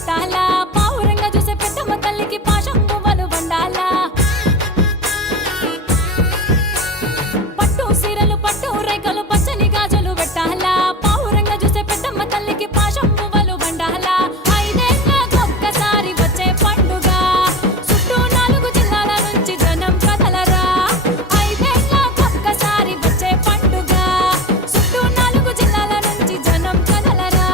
పెట్టాలా పావురంగా చూసే పెద్దమ్మ తల్లికి పాశం పువ్వులు బండాలా పట్టు సీరలు పట్టు రేఖలు పచ్చని గాజులు పెట్టాలా పావురంగా చూసే పెద్దమ్మ తల్లికి పాశం పువ్వులు బండాలా ఐదేళ్ళకొక్కసారి వచ్చే పండుగ చుట్టూ 4 జిల్లాల నుంచి జనం కదలరా ఐదేళ్ళకొక్కసారి వచ్చే పండుగ చుట్టూ 4 జిల్లాల నుంచి జనం కదలరా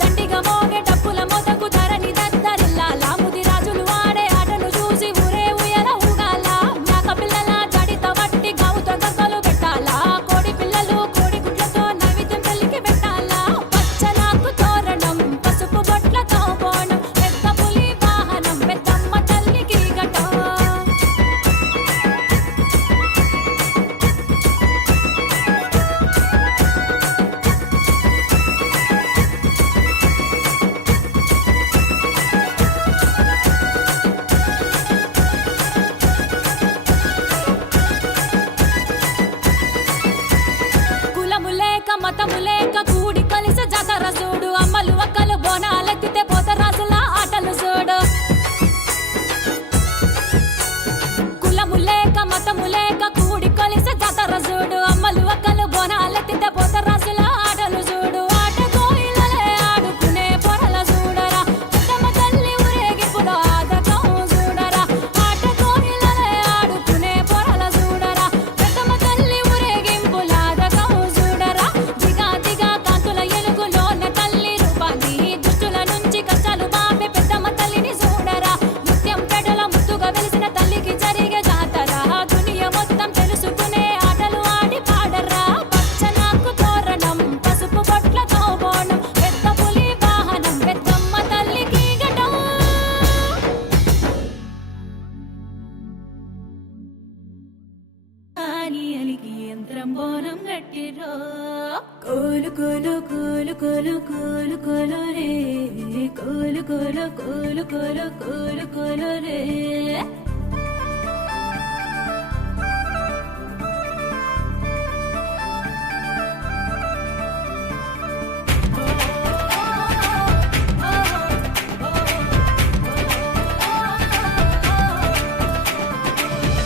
దండిగా మోగే డప్పుల మోతకు ధరణి దద్దరిల్లాలా ముది రాజులు ఆడే ఆటలు చూసి ఊరే ఉయ్యాల ఊగాల మేక పిల్లల జడిత వట్టి గావుతో గగ్గలు పెట్టాలా కోడి పిల్లలు కోడి గుడ్లతో నైవేద్యం తల్లికి పెట్టాలా పచ్చనాకు తోరణం పసుపు బొట్లతో బోనం పెద్ద పులి వాహనం పెద్దమ్మ తల్లికి గటం కులము లేక మతము లేక కూడి కలిసి జాతర చూడు అమ్మలు అక్కలు బోనాలెత్తితే పోతరాజుల ఆటలు చూడు కులము లేక మతము లేక కూడి కలిసి జాతర చూడు అమ్మలు అక్కలు బోనాలెత్తితే పోతరాజుల ఆటలు చూడు ఆట కోయిలలే ఆడుకునే పొరల చూడరా పెద్దమ్మ తల్లి ఊరేగింపులో ఆగటం చూడరా ఆట కోయిలలే ఆడుకునే పొరల చూడరా పెద్దమ్మ తల్లి ఊరేగింపులో ఆగటం చూడరా దిగా దిగా కాంతుల ఎలుగులోన తల్లి రూపాన్ని దుష్టుల నుంచి కష్టాలు బాపే పెద్దమ్మ తల్లిని చూడరా ముత్యం పెడల ముద్దుగా వెలిసిన తల్లికి జరిగే జాతర దునియ మొత్తం తెలుసుకునే ఆటలు ఆడి పాడరా పచ్చనాకు తోరణం పసుపు బొట్లతో బోనం పెద్ద పులి వాహనం పెద్దమ్మ తల్లికి గటం అని అలికి యంత్రం బోనం గట్టిరో కోలు కోలు కోలు కోలు కోలు కోలు రే కోలు కోలు కోలు కోలు కోలు కోలు రే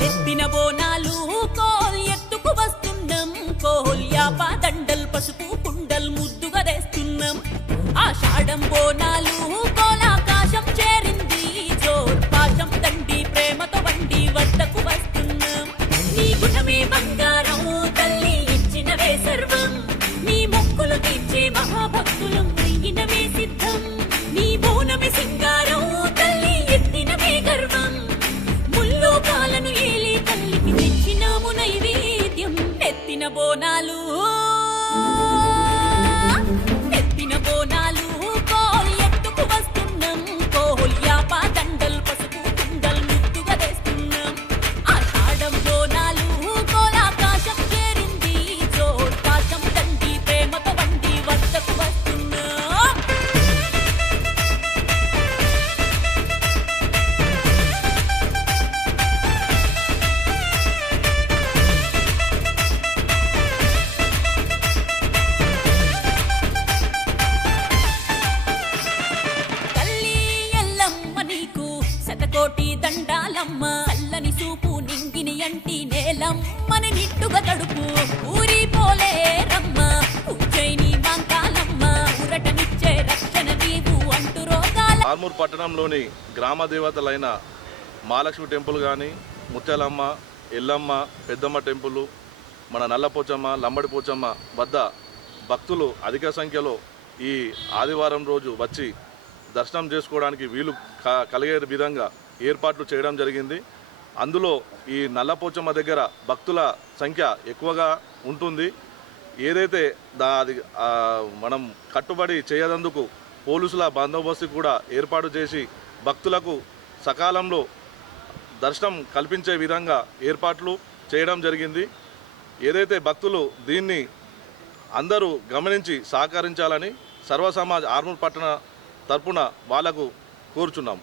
ఎత్తిన బోనాలు కోల్ ఎత్తుకు వస్తున్నాం కోల్ యాప దండల్ పసుపు కుండల్ ముద్దుగా తెస్తున్నాం ఆషాఢం బోనాలు కోల్ ఆకాశం చేరింది జోర్ పాశం దండి ప్రేమతో వండి వద్దకు వస్తున్నాం నీ గుణమే బంగారం తల్లి ఇచ్చినవే సర్వం నీ మొక్కులు తీర్చే మహాభక్తులం అయినవే సిద్ధం నీ బోనమే సింగారం తల్లి ఎత్తినవే గర్వం ముల్లోకాలను ఏలే తల్లికి తెచ్చినాము నైవేద్యం ఎత్తిన బోనాలు ఎత్తిన బోనాలు కోల్ ఎత్తుకు వస్తున్నాం కోల్ యాప దండల్ పసుపు కుండల్ ముద్దుగా తెస్తున్నాం ఆషాఢం బోనాలు కోల్ ఆకాశం చేరింది జోర్ పాశం దండి ప్రేమతో వండి వద్దకు వస్తున్నాం తల్లి ఎల్లమ్మ నీకు శతకోటి దండాలమ్మ చల్లని సూపు నింగిని అంటి నేలమ్మని నిట్టుగా తడుపు ఊరి పోలే రమ్మ ఉజ్జయిని మాంకాలమ్మ ఉరటనిచ్చే రక్షణ నీవు అంటు రోగాల ఆర్మూర్ పట్టణంలోని గ్రామ దేవతలైన మహాలక్ష్మి టెంపుల్ కానీ ముత్యాలమ్మ ఎల్లమ్మ పెద్దమ్మ టెంపుల్ మన నల్లపోచమ్మ లంబడి పోచమ్మ వద్ద భక్తులు అధిక సంఖ్యలో ఈ ఆదివారం రోజు వచ్చి దర్శనం చేసుకోవడానికి వీలు కలిగే విధంగా ఏర్పాట్లు చేయడం జరిగింది. అందులో ఈ నల్లపోచమ్మ దగ్గర భక్తుల సంఖ్య ఎక్కువగా ఉంటుంది. ఏదైతే అది మనం కట్టుబడి చేయనందుకు పోలీసుల బందోబస్తు కూడా ఏర్పాటు చేసి భక్తులకు సకాలంలో దర్శనం కల్పించే విధంగా ఏర్పాట్లు చేయడం జరిగింది. ఏదైతే భక్తులు దీన్ని అందరూ గమనించి సహకరించాలని సర్వసమాజ్ ఆర్మూర్ పట్టణ తరపున వాళ్లకు కోరుచున్నాము.